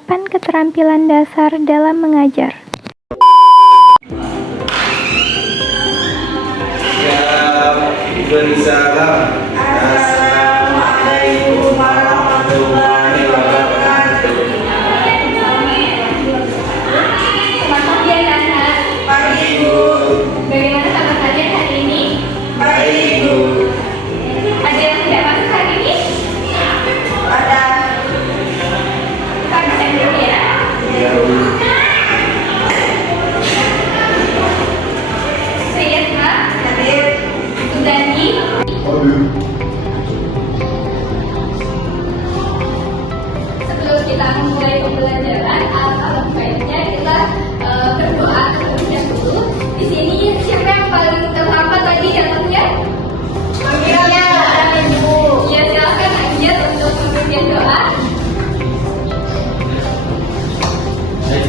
Penerapan keterampilan dasar dalam mengajar. Beri salam. Assalamualaikum warahmatullahi wabarakatuh. Selamat pagi anak-anak. Pagi Ibu. Bagaimana kabar kalian hari ini? Baik Ibu. Ada yang tidak masuk hari ini? Ada. Kita bisa dulu ya. Ya Bu. Saya Kak. Hadir. Sudani. Sebelum kita memulai pembelajaran, alangkah baiknya kita berdoa terlebih dahulu. Di sini siapa yang paling terlambat tadi datangnya? Iya, Ibu. Ya, silakan aja untuk memimpin doa. Baik,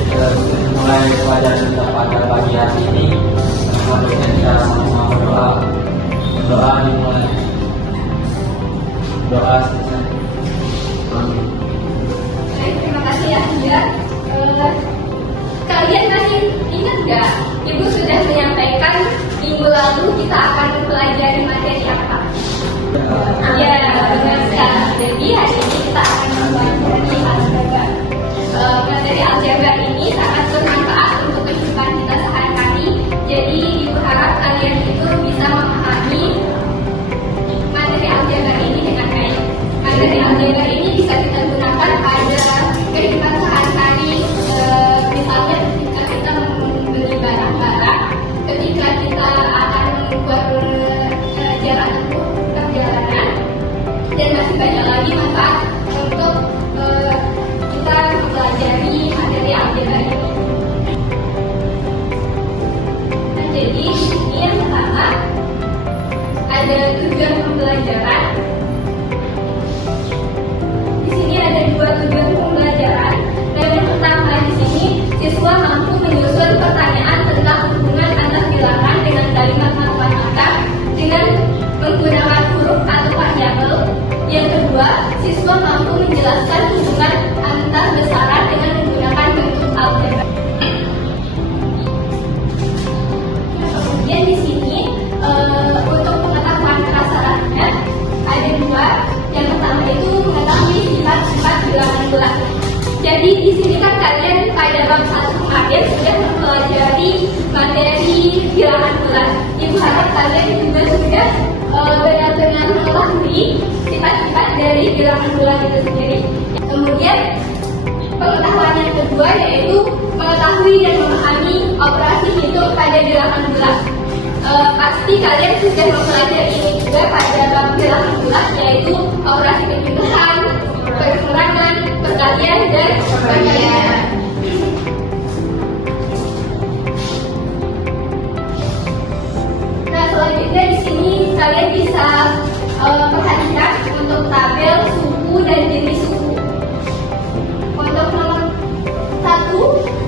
mulai pelajaran kita pada pagi hari ini, selanjutnya kita sama-sama berdoa. Doa dimulai. Doa selesai. Amin. Baik, terima kasih ya Anda. Kalian masih ingat nggak? Ibu sudah menyampaikan minggu lalu kita akan mempelajari materi apa? Ya, benar sekali. Jadi hari ini kita akan mempelajari aljabar. Materi aljabar ini sangat bermanfaat untuk kehidupan kita sehari-hari. Jadi ibu harap kalian itu bisa memahami materi aljabar ini dengan baik. Materi aljabar ini bisa kita gunakan pada kehidupan sehari-hari, misalnya ketika kita membeli barang-barang, ketika kita akan berjalan perjalanan, dan masih banyak lagi manfaat untuk kita mempelajari materi aljabar ini. Nah, jadi di sini yang pertama ada tujuan pembelajaran. Di sini ada dua tujuan pembelajaran. Dan yang pertama di sini siswa mampu menyusun pertanyaan tentang hubungan antar bilangan dengan kalimat matematika dengan menggunakan huruf atau variabel. Yang kedua, siswa mampu menjelaskan hubungan antar besaran dengan menggunakan bentuk aljabar. Kemudian di sini untuk pengetahuan prasaratnya ada dua. Yang pertama itu mengetahui sifat-sifat bilangan bulat. Jadi di sini kan kalian pada bab 1 kemarin sudah mempelajari materi bilangan bulat. Ibu harap kalian juga sudah benar-benar mengetahui sifat-sifat dari bilangan bulat itu sendiri. Kemudian pengetahuan yang kedua yaitu mengetahui dan memahami operasi hitung pada bilangan bulat. Pasti kalian sudah mempelajari ini juga pada bab bilangan bulat, yaitu operasi penjumlahan, pengurangan, perkalian, dan pembagian. Nah, selanjutnya di sini kalian bisa perhatikan untuk tabel suku dan jenis suku. Untuk nomor 1,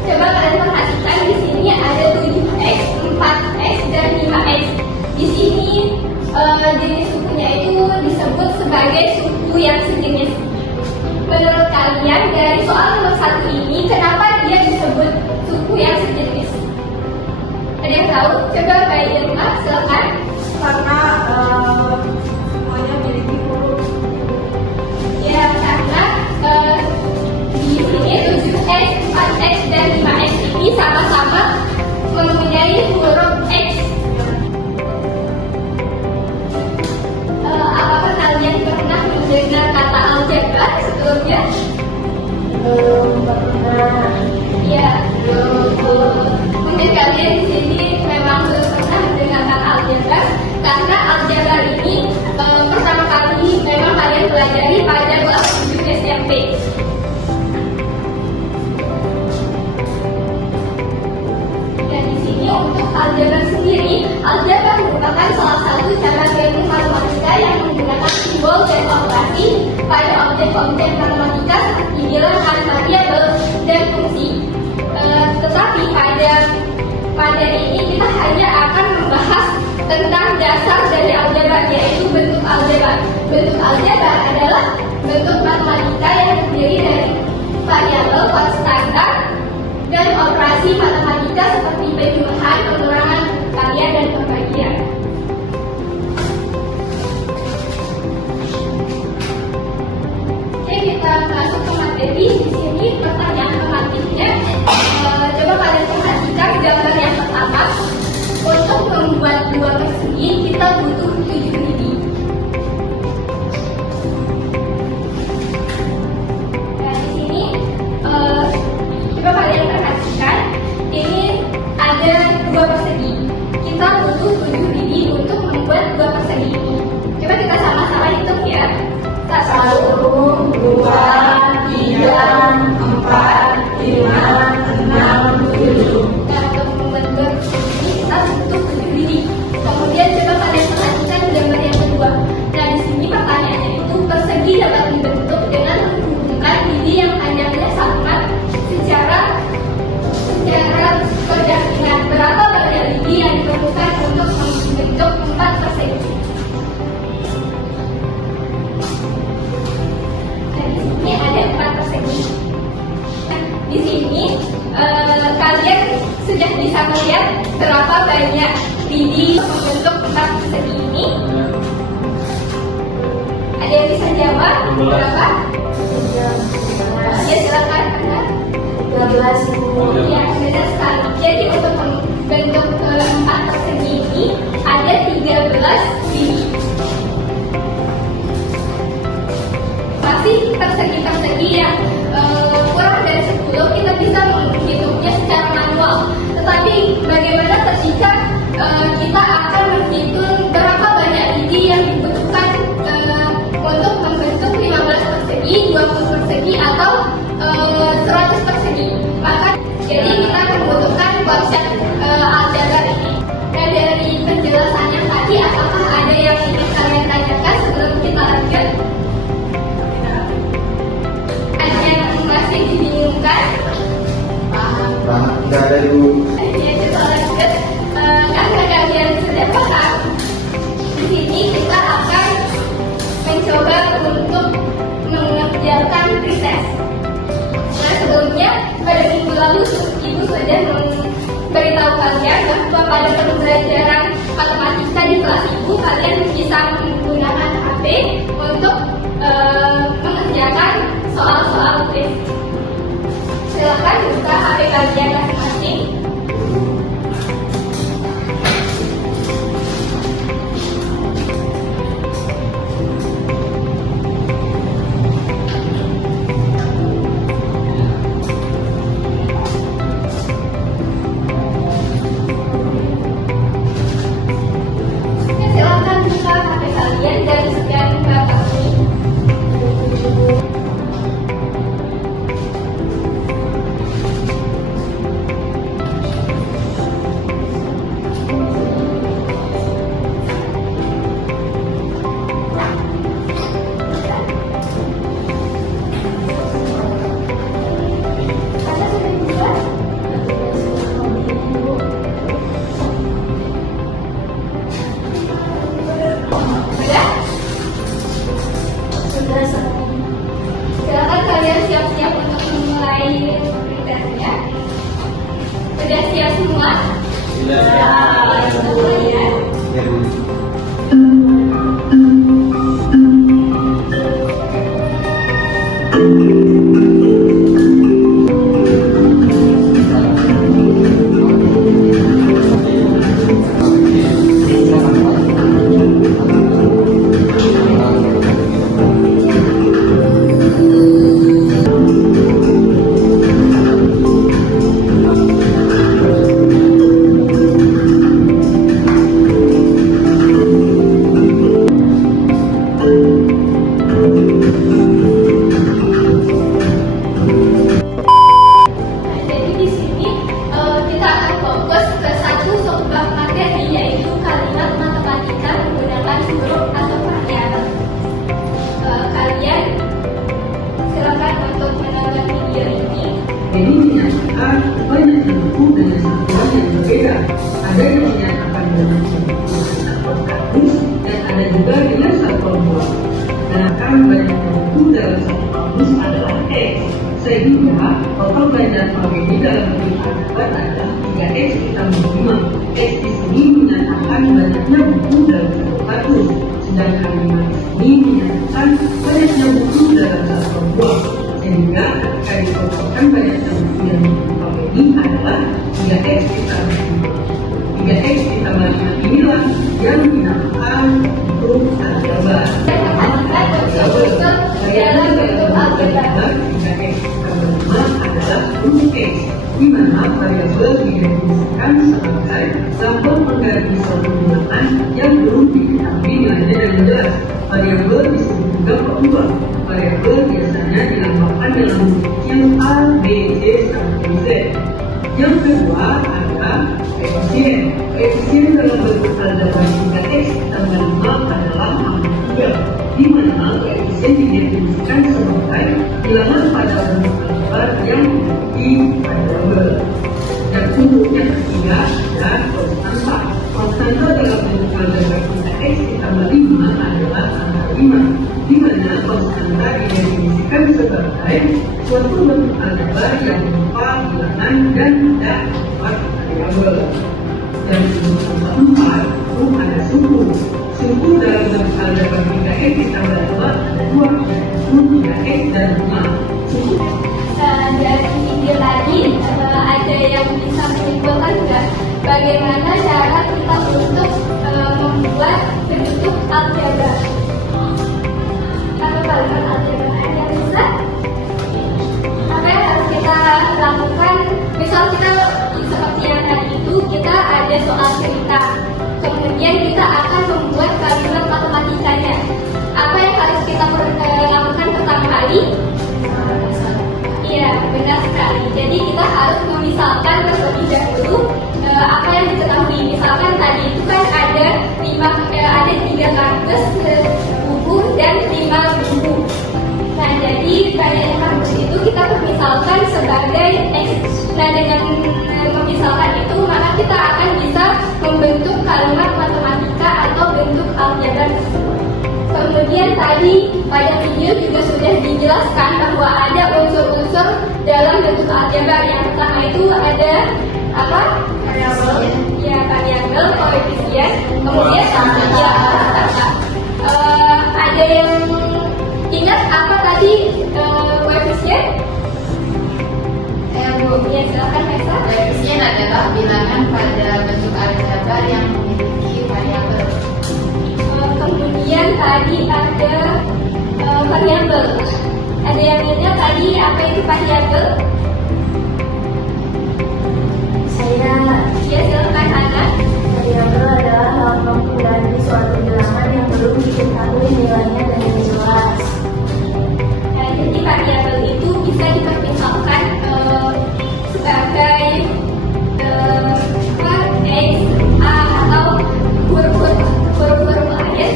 coba kalian perhatikan di sini ada 7x, 4x, dan 5x. Di sini jenis sukunya itu disebut sebagai suku yang sejenis. Menurut kalian dari soal nomor 1 ini kenapa dia disebut suku yang sejenis? Ada yang tahu? Coba Mbak Irma, silakan. Karena semuanya memiliki huruf. Ya, karena di sini 7x, 4x, dan 5x ini sama-sama mempunyai huruf X. Apakah kalian pernah mendengar kata aljabar sebelumnya? Belum pernah. Ya, mungkin kalian di sini memang belum pernah mendengar kata aljabar, karena aljabar ini pertama kali memang kalian pelajari pada kelas 7 SMP. Dan di sini untuk aljabar sendiri, aljabar merupakan salah satu cara ilmu matematika yang menggunakan simbol dan operasi pada objek-objek matematika seperti bilangan, variabel, dan fungsi. Tetapi pada ini kita hanya akan membahas tentang dasar dari aljabar, yaitu bentuk aljabar. Bentuk aljabar adalah bentuk matematika yang terdiri dari variabel, pertama, untuk membuat dua persegi kita butuh 7 lidi. Nah, di sini coba kalian perhatikan, ini ada dua persegi. Kita butuh 7 lidi untuk membuat dua persegi ini. Coba kita sama-sama hitung ya. 1, 2, 3, 4, 5, 6, 7. Nah, untuk membuat dua persegi ini kita butuh 7 lidi. Kemudian coba kalian perhatikan gambar yang kedua. Nah, di sini pertanyaannya itu persegi dapat dibentuk dengan menghubungkan lidi yang panjangnya sama secara berdampingan. Berapa banyak lidi yang diperlukan untuk membentuk 4 persegi? Nah, di sini ada 4 persegi. Nah, di sini kalian sudah bisa melihat berapa banyak lidi untuk membentuk 4 persegi ini. Ada yang bisa jawab? Berapa? Ya, silakan. 13. Ya, benar sekali. Jadi untuk membentuk 4 persegi ini ada 13 lidi. Masih persegi-persegi yang kurang dari 10 kita bisa menghitungnya secara manual. Tetapi bagaimana ketika kita akan menghitung berapa banyak lidi yang dibutuhkan untuk membentuk 15 persegi, 20 persegi atau 100 persegi? Maka jadi kita membutuhkan konsep aljabar ini. Nah, dari penjelasan yang tadi, apakah ada yang ingin kalian tanyakan sebelum kita lanjut? Ada yang masih dibingungkan? Tidak ada Ibu. Ya, kita lanjut. Karena kalian sudah paham, di sini kita akan mencoba untuk mengerjakan pretest. Nah, sebelumnya pada minggu lalu Ibu sudah memberitahu kalian bahwa pada pembelajaran matematika di kelas Ibu, kalian bisa menggunakan HP untuk mengerjakan soal-soal kuis. Silakan buka HP kalian masing-masing. Silakan buka HP kalian dan scan barcode ini. Ada sudah dibuka? Sudah? Silakan kalian siap-siap untuk memulai pretestnya. Sudah siap semua? Ya. Jadi di sini kita akan fokus ke satu subbab materi, yaitu kalimat matematika menggunakan huruf atau perkiraan. Kalian silakan untuk menonton video ini. Jadi menyatakan banyak buku dengan satuan yang berbeda. Ada yang menyatakan dengan satuan kamus dan ada juga dengan satuan buah. Sedangkan banyak buku dalam satu kamus adalah X. Sehingga total banyak ini dalam bentuk aljabar adalah 3X ditambah 5. X di sini menyatakan banyaknya buku dalam satu kamus. Sedangkan 5 di sini menyatakan banyaknya buku dalam satuan buah. Sehingga dari totalkan banyaknya buku yang dipakai ini adalah 3X ditambah 5. yang dinamakan hukum aljabar. Variabel dalam bentuk aljabar 3x tambah 5 adalah huruf X, di mana variabel didefinisikan sebagai lambang pengganti suatu bilangan yang belum diketahui nilainya dengan jelas. Variabel disebut juga perubahan. Variabel biasanya dilambangkan dalam bentuk A, B, C, sampai Z. Yang kedua adalah koefisien. Koefisien dalam bentuk aljabar 3x tambah 5 adalah angka 3, di mana koefisien didefinisikan sebagai bilangan pada bentuk aljabar yang memiliki variabel. Dan untuk yang ketiga adalah konstanta. Konstanta dalam bentuk aljabar 3x ditambah 5 adalah angka 5, di mana konstanta didefinisikan sebagai suatu bentuk aljabar yang berupa bilangan dan tidak berupa variabel. Dan untuk yang keempat, ada suku. Suku dalam bentuk aljabar 3x ditambah 2 ada 2, yaitu 3x dan 5. Suku dari video tadi ada yang bisa menyimpulkan nggak bagaimana cara kita untuk membuat bentuk aljabar? Apa kalimat aljabar yang bisa? Apa yang harus kita lakukan? Misal kita seperti yang tadi itu kita ada soal cerita, kemudian kita akan membuat kalimat matematikanya. Apa yang harus kita lakukan pertama kali? Iya, benar sekali. Jadi kita harus memisalkan terlebih dahulu apa yang diketahui. Misalkan tadi itu kan ada 3 kardus buku dan 5 buku. Nah, jadi banyak kardus itu kita permisalkan sebagai X. Nah, dengan memisalkan itu maka kita akan bisa membentuk kalimat matematika atau bentuk aljabar. Kemudian tadi pada video juga sudah dijelaskan bahwa ada unsur-unsur dalam bentuk aljabar. Yang pertama itu ada apa? Variabel. Ya, variabel, koefisien. Kemudian konstanta. Ada yang ingat apa tadi koefisien? Ya, silakan Mesa. Koefisien adalah bilangan pada bentuk aljabar yang memiliki variabel. Kemudian tadi ada variabel. Ada yang ingat tadi apa itu variabel? Ya, silakan Ana. Variabel adalah lambang pengganti suatu bilangan yang belum diketahui nilainya dengan jelas. Nah, jadi variabel itu bisa dipermisalkan sebagai X, A atau huruf-huruf lain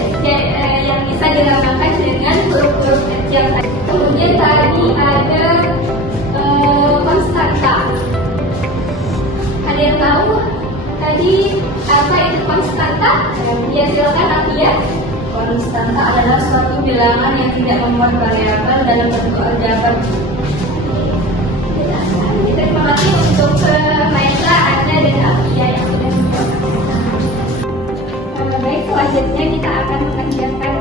yang bisa dilambangkan dengan huruf-huruf kecil. Kemudian tadi ada konstanta. Ada yang tahu tadi apa itu konstanta? Ya, silakan Afia. Konstanta adalah suatu bilangan yang tidak memuat variabel dalam bentuk aljabar. Terima kasih untuk Maestra, Anda dan Afia yang sudah menjawab. Baik, selanjutnya kita akan mengerjakan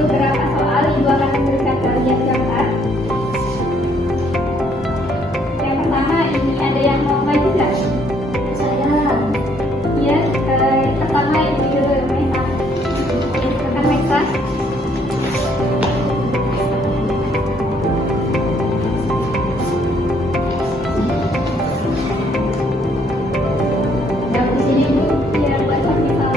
beberapa soal. Ibu akan memberikan kalian gambar. Yang pertama ini ada yang mau maju nggak? Saya Ya, pertama ibu dulu Maestra. Silakan Maestra. Di sini Bu, ya buat misal.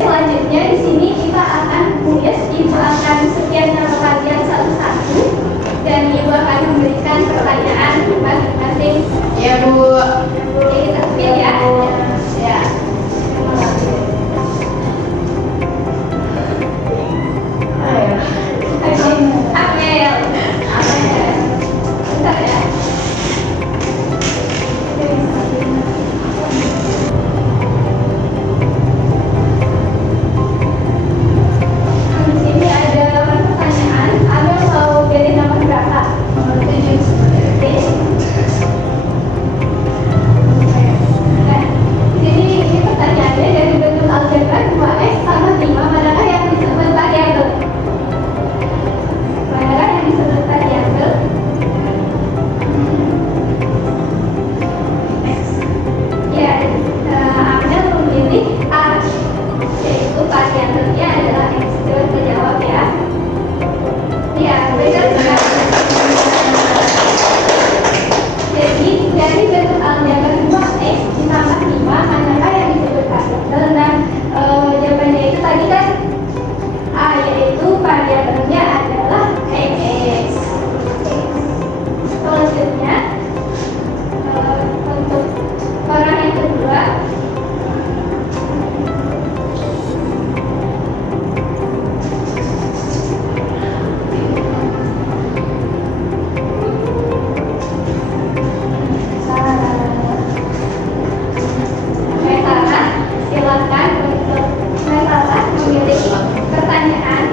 Selanjutnya di sini kita akan tulis, Ibu akan sekian nama kalian satu-satu dan Ibu akan memberikan pertanyaan masing-masing. Ya Bu. Oke, kita spin ya. Ya. Amel. Bentar ya. Di sini ada 8 pertanyaan. Amel mau pilih nomor berapa? Nomor 7. Oke. Nah, di sini ini pertanyaannya dari bentuk algebra 2x tambah 5, manakah yang disebut variabel? Manakah yang disebut variabel? Ya, Amel memilih A, yaitu variabelnya adalah x. Coba kita jawab ya. Ya, benar sekali. Jadi dari bentuk algebra 2x ditambah 5, manakah yang disebut variabel? Nah, jawabannya itu tadi kan A, yaitu variabelnya adalah x. Selanjutnya untuk orang yang kedua, Sarah, silakan untuk Sarah memilih pertanyaan.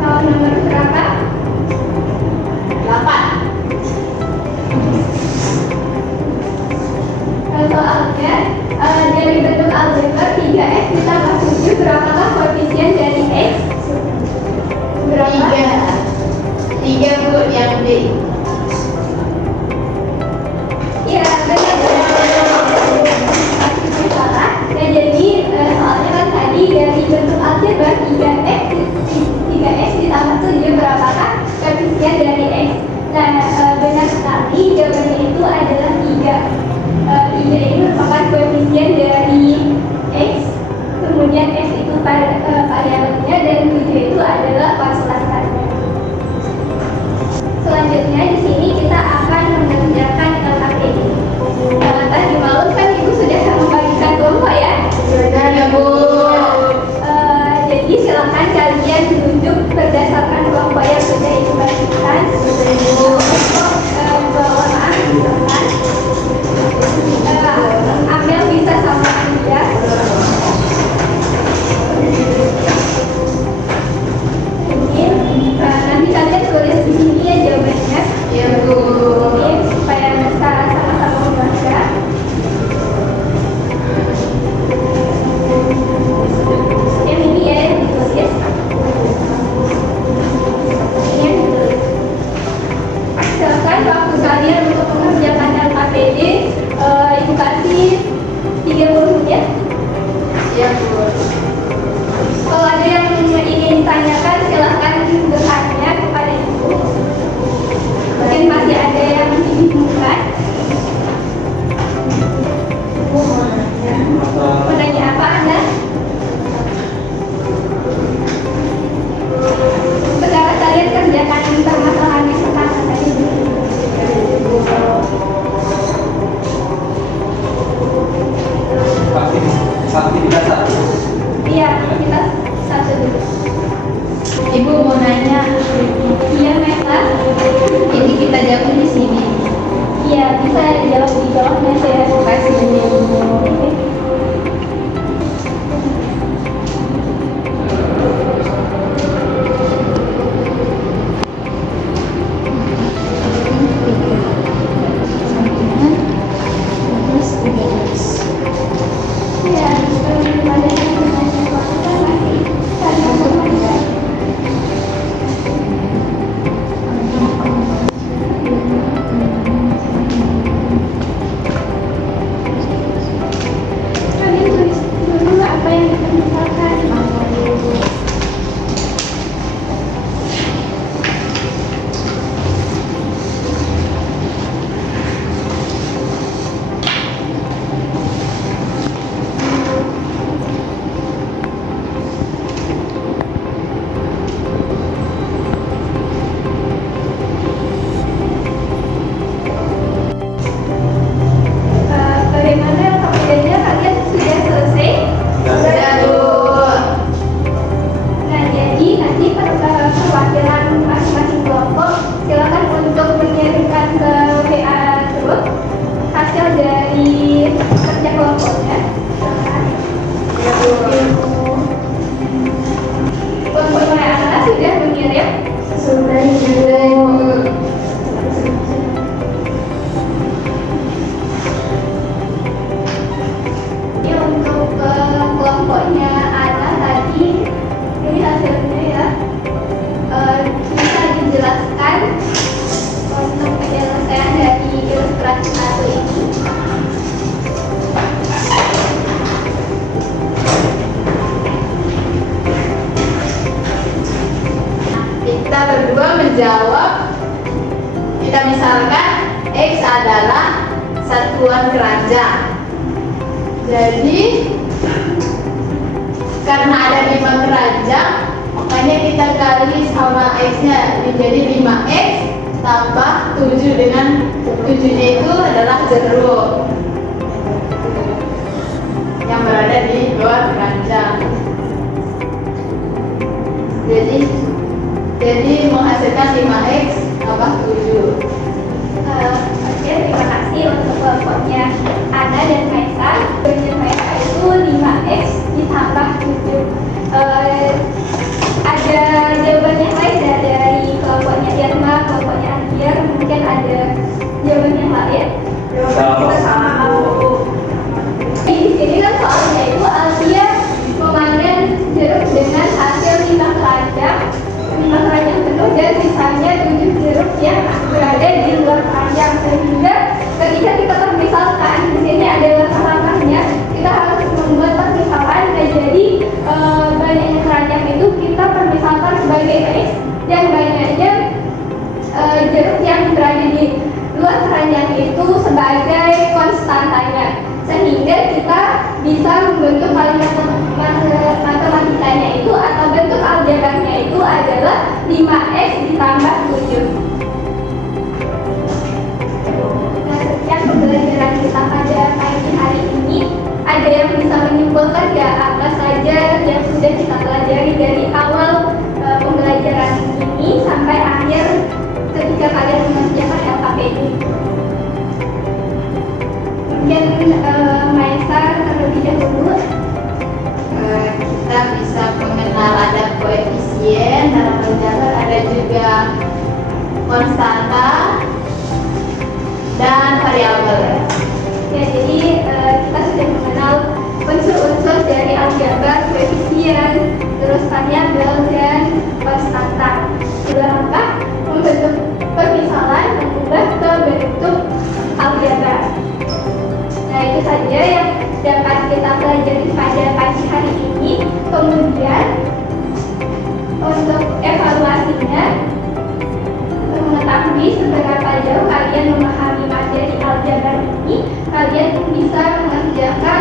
Mau nomor berapa? 8. Soalnya dari bentuk algebra 3x ditambah 7, berapakah koefisien dari x? Berapa? 3 Bu, yang D. Iya, benar. Salah. Nah, jadi soalnya kan tadi dari bentuk algebra 3x ditambah 7, berapakah koefisien dari x? Nah, benar sekali, jawabannya itu adalah 3. 3 ini merupakan koefisien dari x, kemudian x itu variabelnya, dan 7 itu adalah konstantannya. Selanjutnya di sini kita akan mengerjakan LKPD. Tadi malam kan Ibu sudah membagikan kelompok ya? Benar ya Bu. Jadi silakan kalian duduk berdasarkan kelompok yang sudah Ibu bagikan. Bawa maaf, silakan. Amel bisa sama Anda. Nanti kalian tulis di sini ya jawabannya. Ya Bu. Ini supaya sekarang sama-sama membaca. Yang ini ya yang ditulis. Ini yang ditulis. Silakan waktu kalian untuk mengerjakan LKPD, Ibu kasih 30 menit. Ya Bu. Kalau ada yang ingin ditanyakan, silahkan bertanya kepada Ibu. Mungkin masih ada yang dibingungkan. Bu mau nanya. Menanya apa Anda? Sekarang kalian kerjakan permasalahan yang pertama tadi. Aktivitas 1. Iya, kita satu dulu. Ibu mau nanya. Iya, Meta. Ini kita jawab di sini. Iya, bisa jawab di bawahnya saya kasih. Oke. Iya, pada yang bertanya waktu kan masih karena bermain. operasi 1 ini? Kita berdua menjawab. Kita misalkan X adalah satuan keranjang. Jadi karena ada 5 keranjang, makanya kita kali sama X-nya menjadi 5X tambah 7 dengan 7-nya itu adalah jeruk yang berada di luar keranjang. Jadi menghasilkan 5X tambah 7. Oke, terima kasih untuk kelompoknya Ana dan Maisa. Jawabannya Maisa itu 5X ditambah 7. Ada jawaban yang lain dari kelompoknya Irma, kelompoknya Andiar, mungkin ada jawaban yang lain. Kita sama Bu. Di sini kan soalnya itu Alfia memanen jeruk dengan hasil 5 keranjang penuh dan sisanya 7 jeruk yang berada di luar keranjang, sehingga ketika kita permisalkan di sini ada langkah-langkahnya, kita harus membuat permisalan. Nah, jadi banyaknya keranjang itu kita permisalkan sebagai X dan banyaknya jeruk yang berada di luar keranjang itu sebagai konstantanya, sehingga kita bisa membentuk kalimat matematikanya itu atau bentuk aljabarnya itu adalah 5X ditambah 7. Nah, sekian pembelajaran kita pada pagi hari ini. Ada yang bisa menyimpulkan ya apa saja yang sudah kita pelajari dari awal pembelajaran ini sampai akhir ketika kalian mengerjakan LKPD? Mungkin Maisa terlebih dahulu. Kita bisa mengenal ada koefisien dalam aljabar, ada juga konstanta dan variabel. Ya, jadi kita sudah mengenal unsur-unsur dari aljabar, koefisien, terus variabel dan konstanta. Dua langkah membentuk permisalan mengubah ke bentuk aljabar. Nah, itu saja yang dapat kita pelajari pada pagi hari ini. Kemudian untuk evaluasinya, mengetahui seberapa jauh kalian memahami materi aljabar ini, kalian bisa mengerjakan